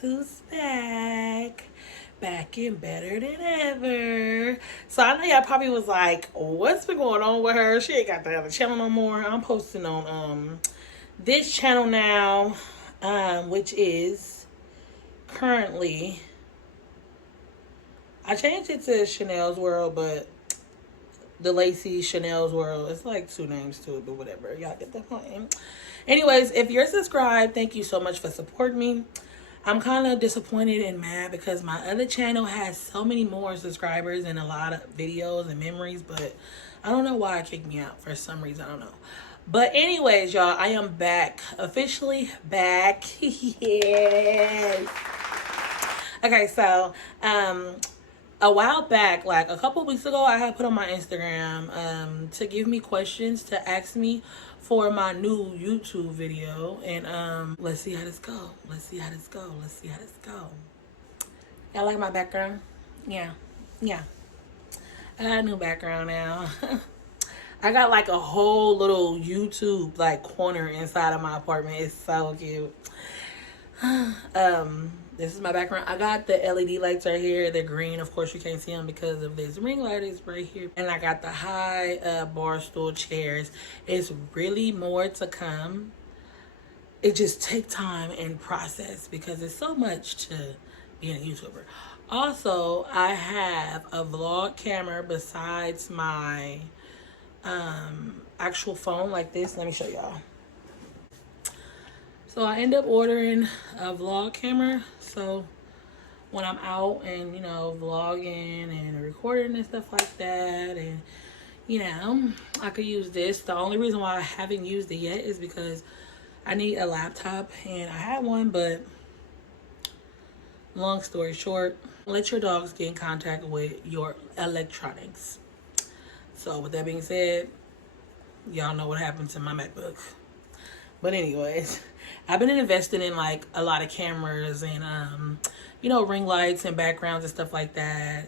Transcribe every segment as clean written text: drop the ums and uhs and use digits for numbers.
who's back. Back and better than ever. So I know y'all probably was like, what's been going on with her? She ain't got the other channel no more. I'm posting on this channel now, which is currently, I changed it to Chanel's World, but the Lacey Chanel's World, it's like two names to it, but whatever. Y'all get the point. Anyways, if you're subscribed, thank you so much for supporting me. I'm kind of disappointed and mad because my other channel has so many more subscribers and a lot of videos and memories, but I don't know why it kicked me out for some reason. I don't know. But anyways, y'all, I am back. Officially back. Yes. Okay, so a while back, like a couple weeks ago, I had put on my Instagram to give me questions to ask me for my new YouTube video, and let's see how this go. Let's see how this go. Let's see how this go. Y'all like my background? Yeah. I got a new background now. I got like a whole little YouTube like corner inside of my apartment. It's so cute. This is my background. I got the LED lights right here. They're green. Of course, you can't see them because of this ring light is right here. And I got the high bar stool chairs. It's really more to come. It just takes time and process because it's so much to being a YouTuber. Also, I have a vlog camera besides my actual phone like this. Let me show y'all. So I end up ordering a vlog camera. So when I'm out and, you know, vlogging and recording and stuff like that, and, you know, I could use this. The only reason why I haven't used it yet is because I need a laptop, and I had one, but long story short, let your dogs get in contact with your electronics. So with that being said, y'all know what happened to my MacBook. But anyways, I've been investing in like a lot of cameras and you know, ring lights and backgrounds and stuff like that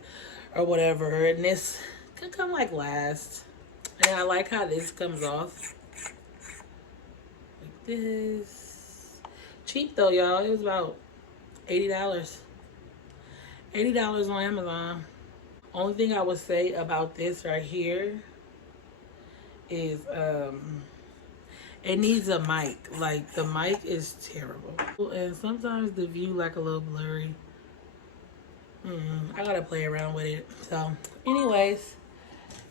or whatever. And this could come like last. And I like how this comes off. Like this. Cheap though, y'all. It was about $80. $80 on Amazon. Only thing I would say about this right here is it needs a mic. Like, the mic is terrible. And sometimes the view like a little blurry. I gotta play around with it. So, anyways,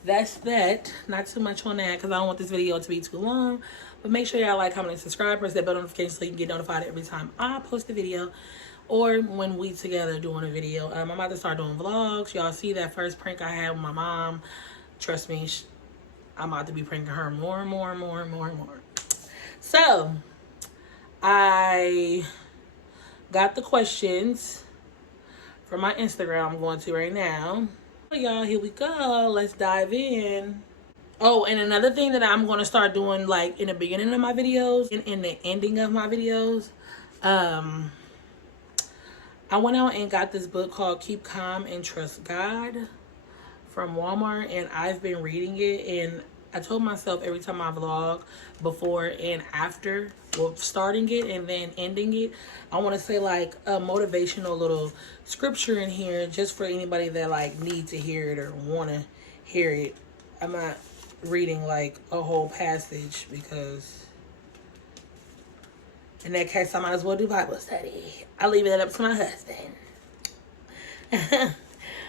that's that. Not too much on that because I don't want this video to be too long. But make sure y'all like, comment, and subscribe. Press that bell notification so you can get notified every time I post a video. Or when we together doing a video. I'm about to start doing vlogs. Y'all see that first prank I had with my mom. Trust me, I'm about to be pranking her more and more and more and more and more. So, I got the questions from my Instagram I'm going to right now. Y'all, here we go. Let's dive in. Oh, and another thing that I'm going to start doing, like, in the beginning of my videos and in the ending of my videos, I went out and got this book called Keep Calm and Trust God from Walmart, and I've been reading it, and I told myself every time I vlog, before and after, well, starting it and then ending it, I want to say like a motivational little scripture in here just for anybody that like need to hear it or want to hear it. I'm not reading like a whole passage because in that case I might as well do Bible study. I leave it up to my husband.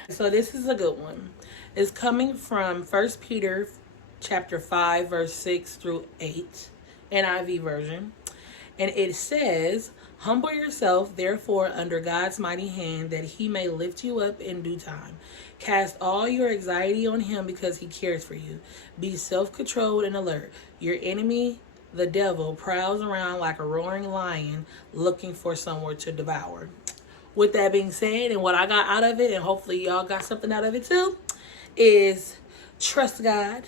So this is a good one. It's coming from 1 Peter chapter 5 verse 6 through 8, NIV version, and it says, humble yourself therefore under God's mighty hand, that he may lift you up in due time. Cast all your anxiety on him because he cares for you. Be self-controlled and alert. Your enemy, the devil, prowls around like a roaring lion looking for someone to devour. With that being said, and what I got out of it, and hopefully y'all got something out of it too, is trust God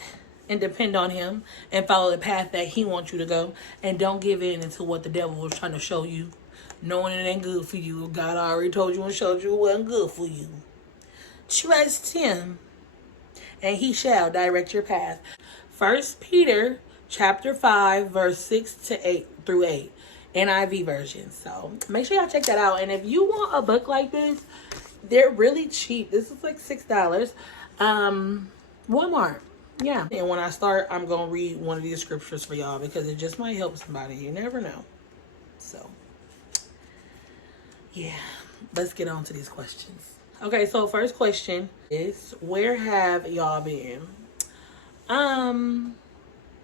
and depend on him and follow the path that he wants you to go, and don't give in into what the devil was trying to show you, knowing it ain't good for you. God already told you and showed you it wasn't good for you. Trust him and he shall direct your path. 1 Peter chapter 5 verse 6 to 8 through 8. NIV version. So make sure y'all check that out. And if you want a book like this, they're really cheap. This is like $6. Walmart. Yeah. And when I start, I'm going to read one of these scriptures for y'all because it just might help somebody. You never know. So, yeah. Let's get on to these questions. Okay, so first question is, where have y'all been?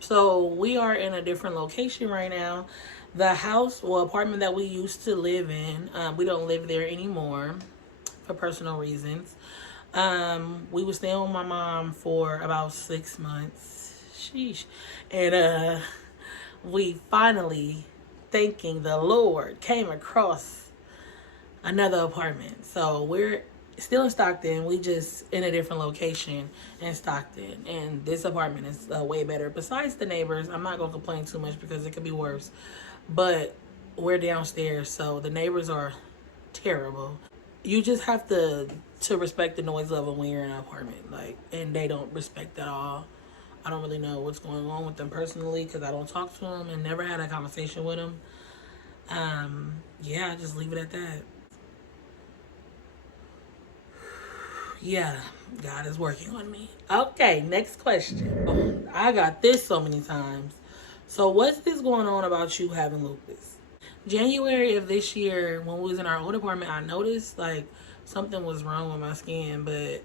So we are in a different location right now. The house or apartment that we used to live in, we don't live there anymore for personal reasons. We were staying with my mom for about 6 months. Sheesh. And we finally, thanking the Lord, came across another apartment. So we're still in Stockton. We just in a different location in Stockton. And this apartment is way better. Besides the neighbors, I'm not going to complain too much because it could be worse. But we're downstairs, so the neighbors are terrible. You just have to respect the noise level when you're in an apartment. Like, and they don't respect at all. I don't really know what's going on with them personally because I don't talk to them and never had a conversation with them. Yeah, just leave it at that. Yeah, God is working on me. Okay, next question. I got this so many times. So what's this going on about you having lupus? January of this year, when we was in our old apartment, I noticed like something was wrong with my skin, but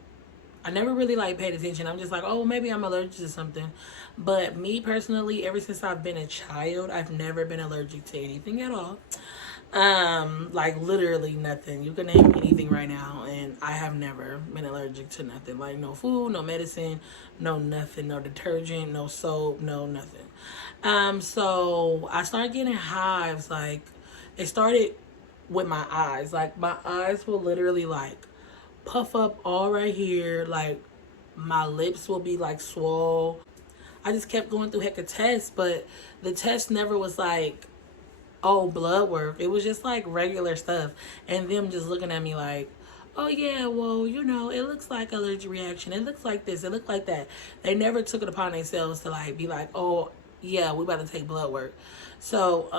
I never really like paid attention. I'm just like, oh, maybe I'm allergic to something. But me personally, ever since I've been a child, I've never been allergic to anything at all. Like literally nothing. You can name anything right now, and I have never been allergic to nothing. Like no food, no medicine, no nothing, no detergent, no soap, no nothing. So I started getting hives. Like it started with my eyes. Like my eyes will literally like puff up all right here. Like my lips will be like swole. I just kept going through heck of tests, but the test never was like, oh, blood work. It was just like regular stuff. And them just looking at me like, oh yeah, well, you know, it looks like allergic reaction. It looks like this. It looks like that. They never took it upon themselves to like be like, oh yeah, we about to take blood work. So,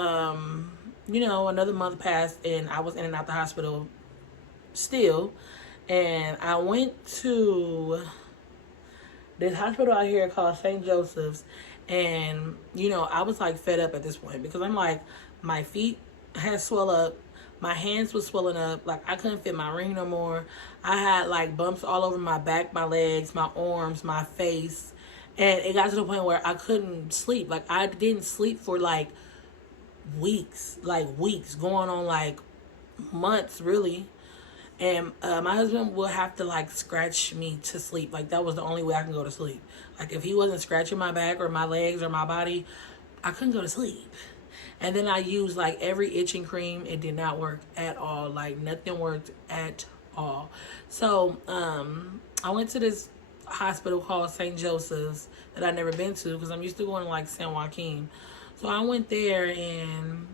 you know, another month passed and I was in and out the hospital still. And I went to this hospital out here called St. Joseph's. And, you know, I was like fed up at this point because I'm like, my feet had swelled up. My hands was swelling up. Like I couldn't fit my ring no more. I had like bumps all over my back, my legs, my arms, my face. And it got to the point where I couldn't sleep. Like I didn't sleep for like weeks, going on like months really. And my husband would have to like scratch me to sleep. Like that was the only way I can go to sleep. Like if he wasn't scratching my back or my legs or my body, I couldn't go to sleep. And then I used like every itching cream. It did not work at all. Like nothing worked at all. So I went to this hospital called St. Joseph's that I'd never been to because I'm used to going to like San Joaquin. So I went there and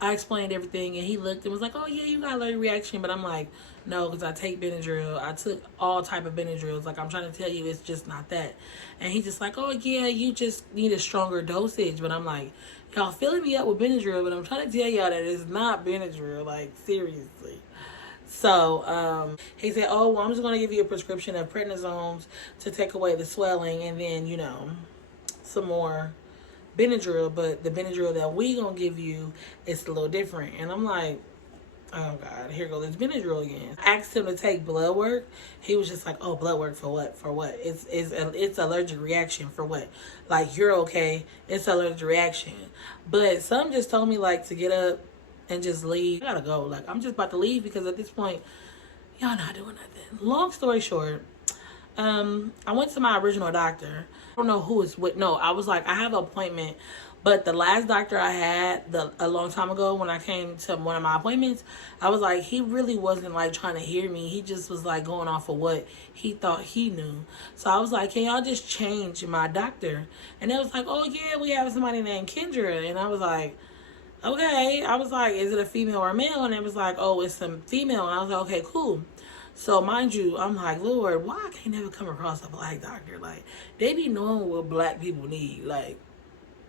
I explained everything and he looked and was like, oh yeah, you got allergic reaction. But I'm like, no, because I take Benadryl. I took all type of Benadryls. Like I'm trying to tell you, it's just not that. And he's just like, oh yeah, you just need a stronger dosage. But I'm like, y'all filling me up with Benadryl, but I'm trying to tell y'all that it's not Benadryl, like seriously. So he said, oh, well, I'm just going to give you a prescription of prednisones to take away the swelling and then, you know, some more Benadryl, but the Benadryl that we going to give you is a little different. And I'm like, oh God, here goes this Benadryl again. I asked him to take blood work. He was just like, oh, blood work for what? For what? It's allergic reaction for what? Like, you're okay. It's allergic reaction. But some just told me like to get up and just leave. I gotta go. Like, I'm just about to leave because at this point, y'all not doing nothing. Long story short, I went to my original doctor. I don't know who is with. No, I was like, I have an appointment. But the last doctor I had a long time ago when I came to one of my appointments, I was like, he really wasn't like trying to hear me. He just was like going off of what he thought he knew. So I was like, can y'all just change my doctor? And it was like, oh yeah, we have somebody named Kendra. And I was like, okay. I was like, is it a female or a male? And it was like, oh, it's a female. And I was like, okay, cool. So mind you, I'm like, Lord, why I can't never come across a black doctor? Like, they be knowing what black people need. Like,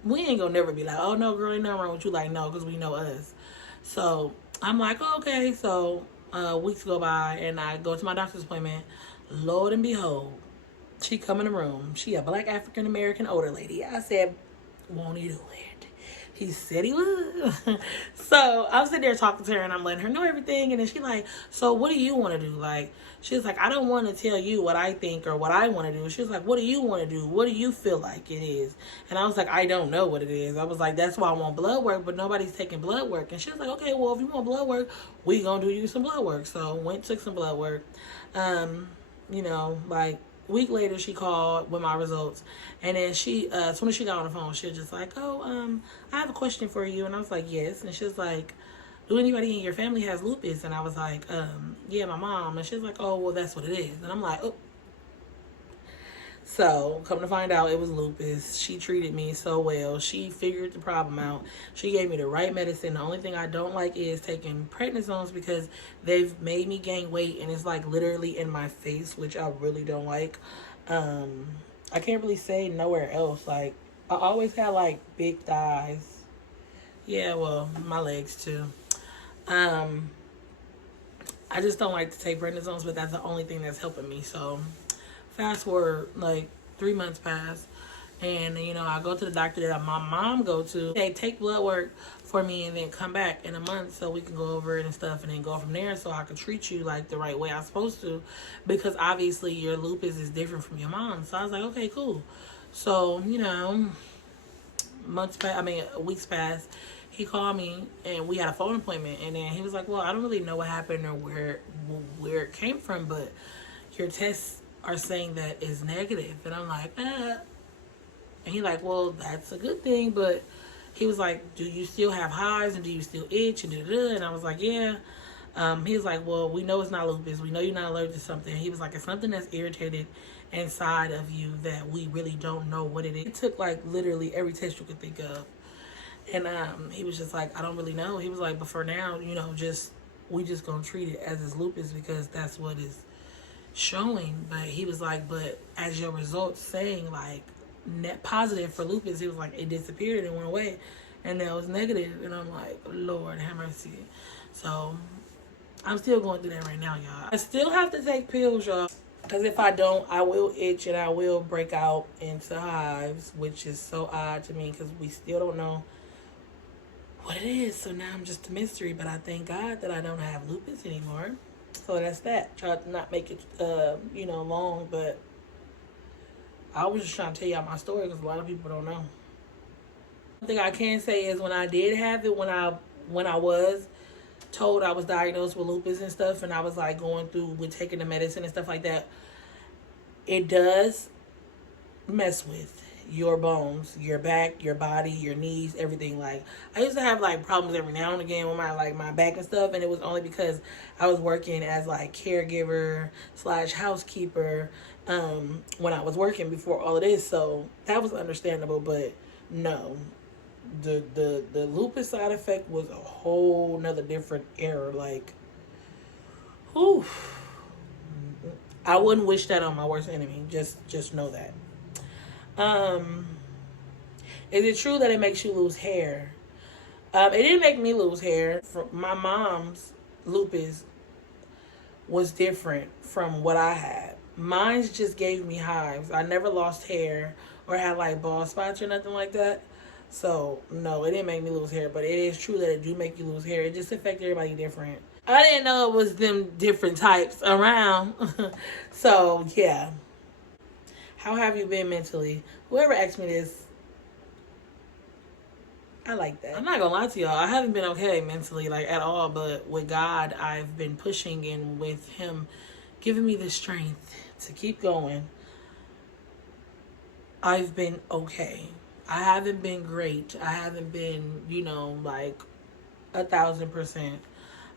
we ain't gonna never be like, oh no, girl, ain't nothing wrong with you. Like, no, because we know us. So I'm like, oh, okay. So weeks go by and I go to my doctor's appointment. Lord and behold, she come in the room. She a black African American older lady. I said, won't he do it? He said he would. So I'm sitting there talking to her and I'm letting her know everything. And then she like, so what do you want to do? Like, she was like, I don't want to tell you what I think or what I want to do. She was like, what do you want to do? What do you feel like it is? And I was like, I don't know what it is. I was like, that's why I want blood work, but nobody's taking blood work. And she was like, okay, well, if you want blood work, we gonna do you some blood work. So went, took some blood work. You know, like, week later she called with my results, and then she as soon as she got on the phone, she was just like, oh, I have a question for you. And I was like, yes. And she was like, do anybody in your family has lupus? And I was like, yeah, my mom. And she was like, oh, well, that's what it is. And I'm like, oh. So come to find out, it was lupus. She treated me so well. She figured the problem out. She gave me the right medicine. The only thing I don't like is taking prednisones because they've made me gain weight, and it's like literally in my face, which I really don't like. I can't really say nowhere else. Like, I always had like big thighs. Yeah, well, my legs too. I just don't like to take prednisones, but that's the only thing that's helping me. So fast forward, like 3 months pass, and you know, I go to the doctor that my mom go to. They take blood work for me and then come back in a month so we can go over it and stuff, and then go from there so I can treat you like the right way I'm supposed to, because obviously your lupus is different from your mom's. So I was like, okay, cool. So, you know, weeks passed. He called me and we had a phone appointment, and then he was like, well, I don't really know what happened or where it came from, but your tests are saying that is negative. And I'm like, And he like, well, that's a good thing, but he was like, do you still have hives and do you still itch and da-da-da? And I was like, yeah. He was like, well, we know it's not lupus. We know you're not allergic to something. He was like, it's something that's irritated inside of you that we really don't know what it is. It took like literally every test you could think of. And he was just like, I don't really know. He was like, but for now, you know, we just gonna treat it as it's lupus because that's what is showing. But he was like, but as your results saying like net positive for lupus, he was like, it disappeared and went away, and that was negative. And I'm like, Lord have mercy. So I'm still going through that right now, y'all. I still have to take pills, y'all, because if I don't, I will itch and I will break out into hives, which is so odd to me because we still don't know what it is. So now I'm just a mystery, but I thank God that I don't have lupus anymore. So that's that. Try to not make it, you know, long, but I was just trying to tell y'all my story because a lot of people don't know. One thing I can say is when I did have it, when I was told I was diagnosed with lupus and stuff, and I was like going through with taking the medicine and stuff like that, it does mess with your bones, your back, your body, your knees, everything. Like, I used to have like problems every now and again with my back and stuff, and it was only because I was working as like caregiver / housekeeper when I was working before all of this, so that was understandable. But no, the lupus side effect was a whole nother different era. Like, whew, I wouldn't wish that on my worst enemy. Just know that. Is it true that it makes you lose hair? It didn't make me lose hair. My mom's lupus was different from what I had. Mine's just gave me hives. I never lost hair or had like bald spots or nothing like that. So no, it didn't make me lose hair, but it is true that it do make you lose hair. It just affects everybody different. I didn't know it was them different types around. So yeah. How have you been mentally? Whoever asked me this, I like that. I'm not gonna lie to y'all. I haven't been okay mentally, like, at all. But with God, I've been pushing, and with Him giving me the strength to keep going, I've been okay. I haven't been great. I haven't been, you know, like 1,000%.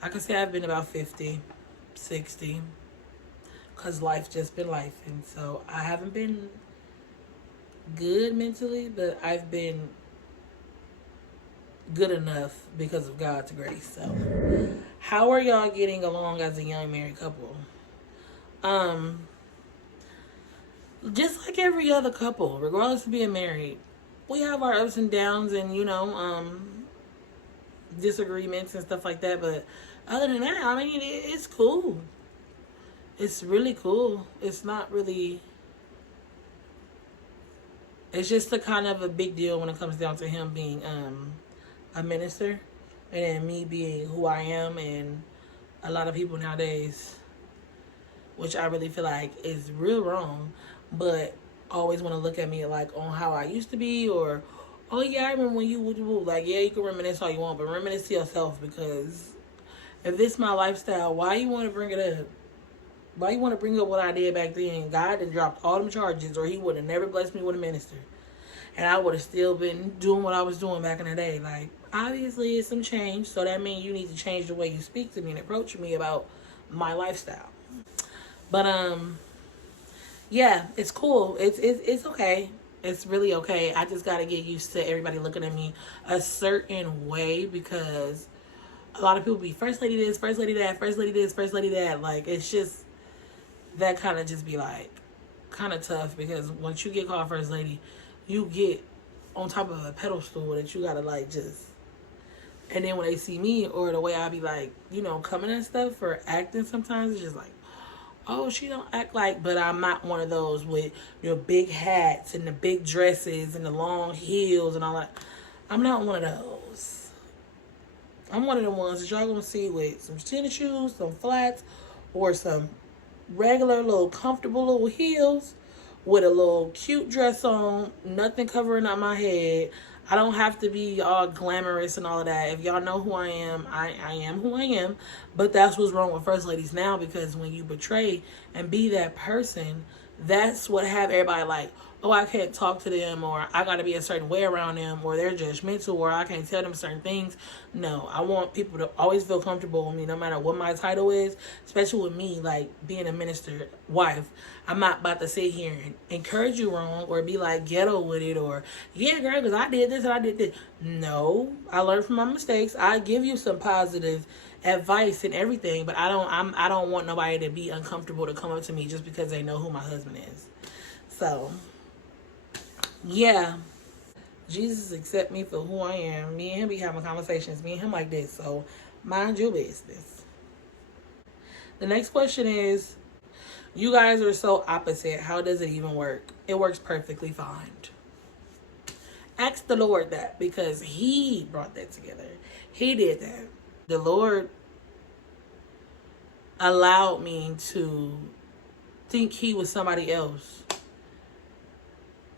I can say I've been about 50, 60. Because life just been life. And so I haven't been good mentally, but I've been good enough because of God's grace. So how are y'all getting along as a young married couple? Just like every other couple, regardless of being married. we have our ups and downs and, disagreements and stuff like that. But other than that, I mean, it's cool. It's really cool. It's not really, it's just a kind of a big deal when it comes down to him being a minister and then me being who I am. And a lot of people nowadays, which I really feel like is real wrong, but always want to look at me like on how I used to be, or, oh yeah, I remember when you would, like, yeah, you can reminisce all you want, but reminisce to yourself, because if this is my lifestyle, why you want to bring it up? Why you want to bring up what I did back then? God had dropped all them charges, or he would have never blessed me with a minister. And I would have still been doing what I was doing back in the day. Like, obviously it's some change, so that means you need to change the way you speak to me and approach me about my lifestyle. But yeah, it's cool. It's okay. It's really okay. I just gotta get used to everybody looking at me a certain way, because a lot of people be first lady this, first lady that, first lady this, first lady that. Like, it's just that kind of just be like kind of tough, because once you get called first lady, you get on top of a pedestal that you gotta like just. And then when they see me, or the way I be like, coming and stuff or acting, sometimes it's just like, oh, she don't act like. But I'm not one of those with your big hats and the big dresses and the long heels and all that. I'm not one of those. I'm one of the ones that y'all gonna see with some tennis shoes, some flats, or some regular little comfortable little heels with a little cute dress on, nothing covering up my head. I don't have to be all glamorous and all of that. If y'all know who I am, I am who I am. But that's what's wrong with first ladies now, because when you betray and be that person, that's what have everybody like, oh, I can't talk to them, or I got to be a certain way around them, or they're judgmental, or I can't tell them certain things. No, I want people to always feel comfortable with me, no matter what my title is, especially with me, like being a minister wife. I'm not about to sit here and encourage you wrong, or be like ghetto with it, or, yeah, girl, because I did this and I did this. No, I learned from my mistakes. I give you some positive advice and everything, but I don't want nobody to be uncomfortable to come up to me just because they know who my husband is. So, yeah, Jesus accept me for who I am. Me and him be having conversations, me and him like this. So, mind your business. The next question is, you guys are so opposite. How does it even work? It works perfectly fine. Ask the Lord that, because he brought that together. He did that. The Lord allowed me to think he was somebody else.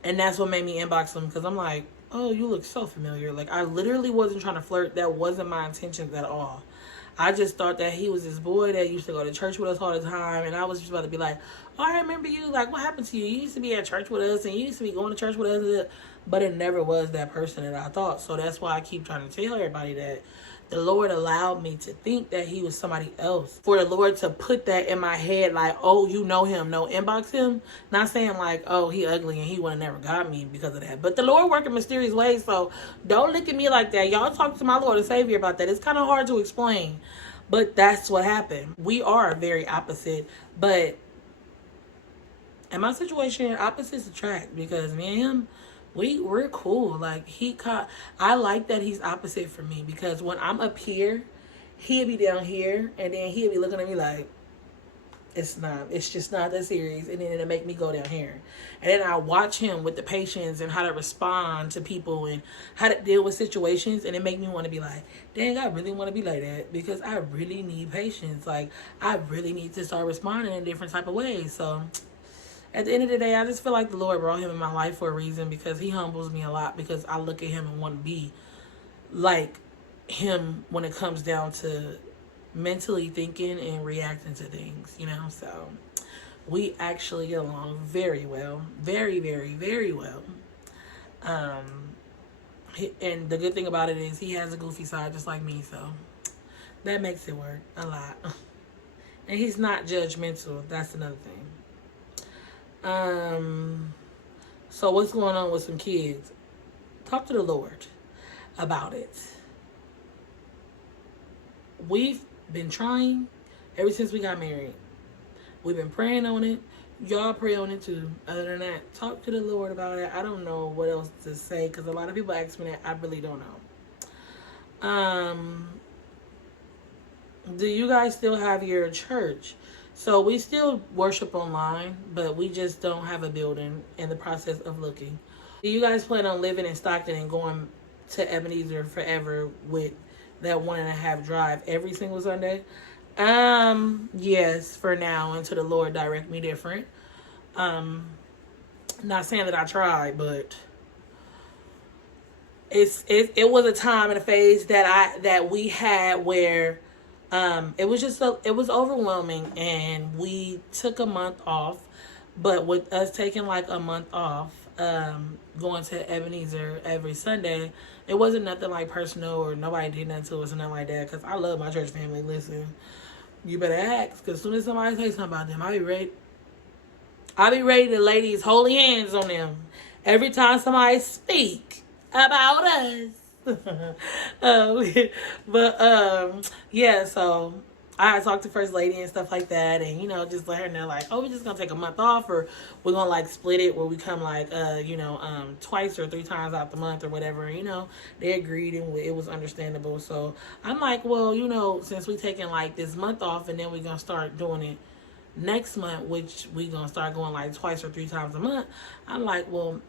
And that's what made me inbox him, because I'm like, oh, you look so familiar. Like, I literally wasn't trying to flirt. That wasn't my intentions at all. I just thought that he was this boy that used to go to church with us all the time. And I was just about to be like, oh, I remember you. Like, what happened to you? You used to be at church with us, and you used to be going to church with us. But it never was that person that I thought. So that's why I keep trying to tell everybody that the Lord allowed me to think that he was somebody else. For the Lord to put that in my head, like, oh, you know him, no, inbox him. Not saying like, oh, he ugly and he would have never got me because of that. But the Lord worked in mysterious ways, so don't look at me like that. Y'all talk to my Lord and Savior about that. It's kind of hard to explain, but that's what happened. We are very opposite, but in my situation, opposites attract, because me and him, we're cool. Like, I like that he's opposite for me, because when I'm up here, he'll be down here, and then he'll be looking at me like, it's just not that serious, and then it'll make me go down here. And then I watch him with the patience and how to respond to people and how to deal with situations, and it make me want to be like, dang, I really want to be like that, because I really need patience. Like, I really need to start responding in different type of ways. So at the end of the day, I just feel like the Lord brought him in my life for a reason, because he humbles me a lot, because I look at him and want to be like him when it comes down to mentally thinking and reacting to things, So we actually get along very well. Very, very, very well. And the good thing about it is he has a goofy side just like me, so that makes it work a lot. And he's not judgmental. That's another thing. So what's going on with some kids? Talk to the Lord about it. We've been trying ever since we got married. We've been praying on it. Y'all pray on it too. Other than that, talk to the Lord about it. I don't know what else to say because a lot of people ask me that. I really don't know. Do you guys still have your church? So we still worship online, but we just don't have a building, in the process of looking. Do you guys plan on living in Stockton and going to Ebenezer forever with that 1.5 drive every single Sunday? Yes, for now, until the Lord direct me different. Not saying that I tried, but it was a time and a phase that we had where it was just it was overwhelming, and we took a month off. But with us taking like a month off, going to Ebenezer every Sunday, it wasn't nothing like personal or nobody did nothing to us or nothing like that. Cause I love my church family. Listen, you better ask. Cause as soon as somebody say something about them, I'll be ready. I'll be ready to lay these holy hands on them every time somebody speak about us. Yeah, so I talked to First Lady and stuff like that, and just let her know like, oh, we're just gonna take a month off, or we're gonna like split it where we come like twice or 3 times out the month or whatever. They agreed, and it was understandable. So I'm like, well, since we taking like this month off, and then we're gonna start doing it next month, which we gonna start going like twice or 3 times a month. I'm like, well,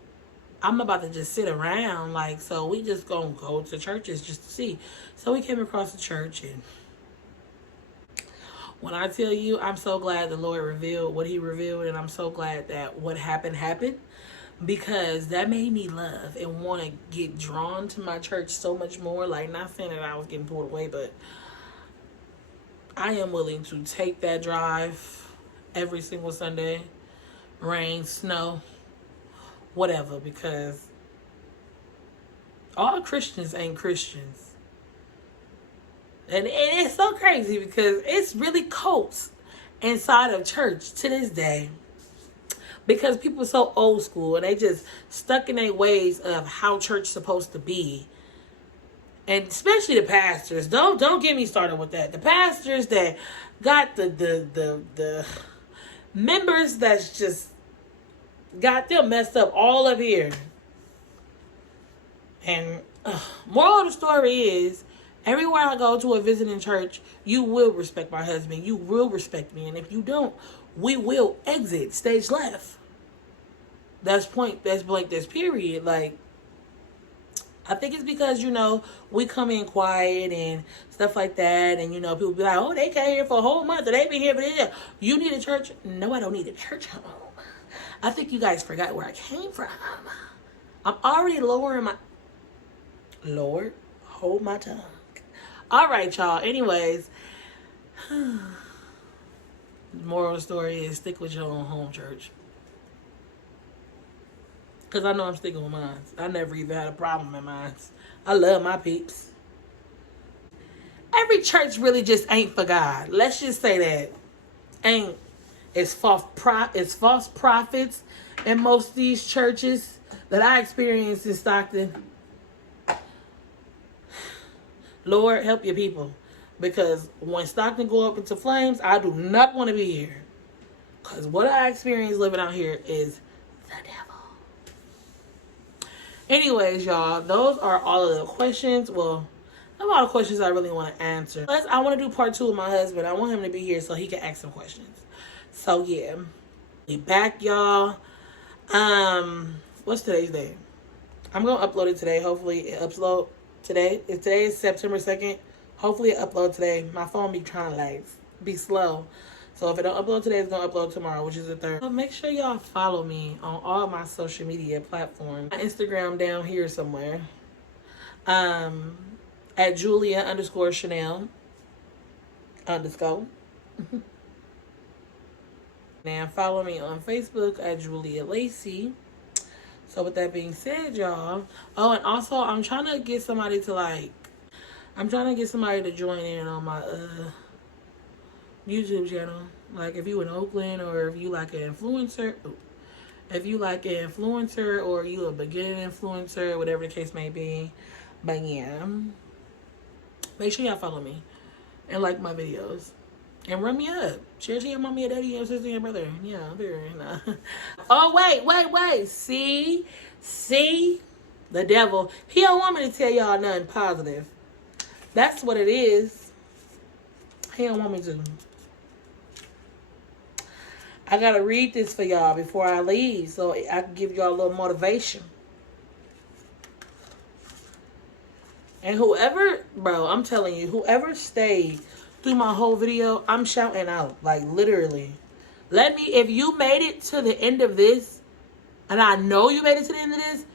I'm about to just sit around, like, so we just gonna go to churches just to see. So we came across the church, and when I tell you, I'm so glad the Lord revealed what he revealed, and I'm so glad that what happened, because that made me love and want to get drawn to my church so much more. Like, not saying that I was getting pulled away, but I am willing to take that drive every single Sunday, rain, snow, whatever, because all Christians ain't Christians. And it's so crazy because it's really cults inside of church to this day, because people are so old school and they just stuck in their ways of how church supposed to be. And especially the pastors. Don't get me started with that. The pastors that got the members that's just got them messed up all up here. And moral of the story is, everywhere I go to a visiting church, you will respect my husband. You will respect me. And if you don't, we will exit stage left. That's point. That's blank. That's period. Like, I think it's because, we come in quiet and stuff like that. And, people be like, oh, they came here for a whole month. Or they been here for this. You need a church? No, I don't need a church home. I think you guys forgot where I came from. I'm already lowering my... Lord, hold my tongue. All right, y'all. Anyways, the moral of the story is, stick with your own home church. Because I know I'm sticking with mine. I never even had a problem in mine. I love my peeps. Every church really just ain't for God. Let's just say that. Ain't. It's false prophets in most of these churches that I experienced in Stockton. Lord, help your people. Because when Stockton go up into flames, I do not want to be here. Because what I experienced living out here is the devil. Anyways, y'all, those are all of the questions. Well, a lot of questions I really want to answer. Plus, I want to do part 2 with my husband. I want him to be here so he can ask some questions. So, yeah. We back, y'all. What's today's day? I'm going to upload it today. Hopefully, it upload today. Today is September 2nd. Hopefully, it upload today. My phone be trying to, like, be slow. So, if it don't upload today, it's going to upload tomorrow, which is the 3rd. So, make sure y'all follow me on all my social media platforms. My Instagram down here somewhere. At Julia_Chanel_ And follow me on Facebook at Julia Lacey. So with that being said, y'all. Oh, and also I'm trying to get somebody to join in on my YouTube channel. Like, if you in Oakland, or if you like an influencer, or you a beginning influencer, whatever the case may be. But yeah, make sure y'all follow me and like my videos. And run me up. Share to your mommy, your daddy, your sister, your brother. Yeah, very nah. Oh, wait. See? The devil. He don't want me to tell y'all nothing positive. That's what it is. He don't want me to. I gotta read this for y'all before I leave so I can give y'all a little motivation. And whoever, bro, I'm telling you, whoever stayed through my whole video, I'm shouting out. Like, literally. If you made it to the end of this, and I know you made it to the end of this,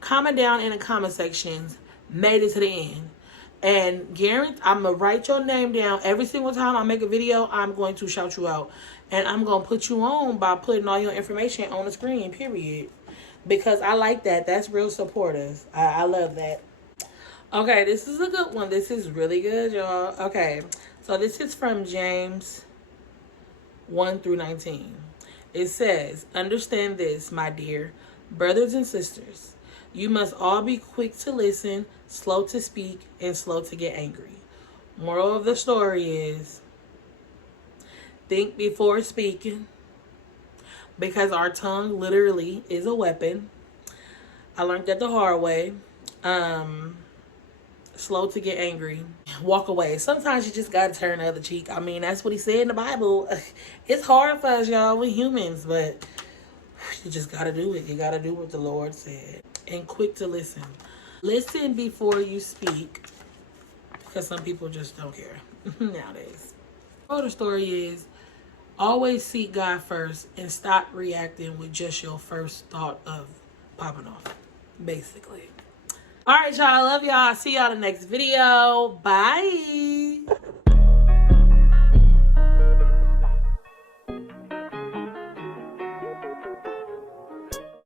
comment down in the comment sections, made it to the end. And guarantee, I'm going to write your name down. Every single time I make a video, I'm going to shout you out. And I'm going to put you on by putting all your information on the screen, period. Because I like that. That's real supportive. I love that. Okay, this is a good one. This is really good, y'all. Okay, so this is from James 1 through 19. It says, understand this, my dear brothers and sisters. You must all be quick to listen, slow to speak, and slow to get angry. Moral of the story is, think before speaking, because our tongue literally is a weapon. I learned that the hard way. Slow to get angry. Walk away. Sometimes you just gotta turn the other cheek. I mean, that's what he said in the Bible. It's hard for us, y'all. We're humans, but you just gotta do it. You gotta do what the Lord said. And quick to listen. Listen before you speak, because some people just don't care nowadays. The story is, always seek God first and stop reacting with just your first thought of popping off, basically. All right, y'all. I love y'all. See y'all in the next video. Bye.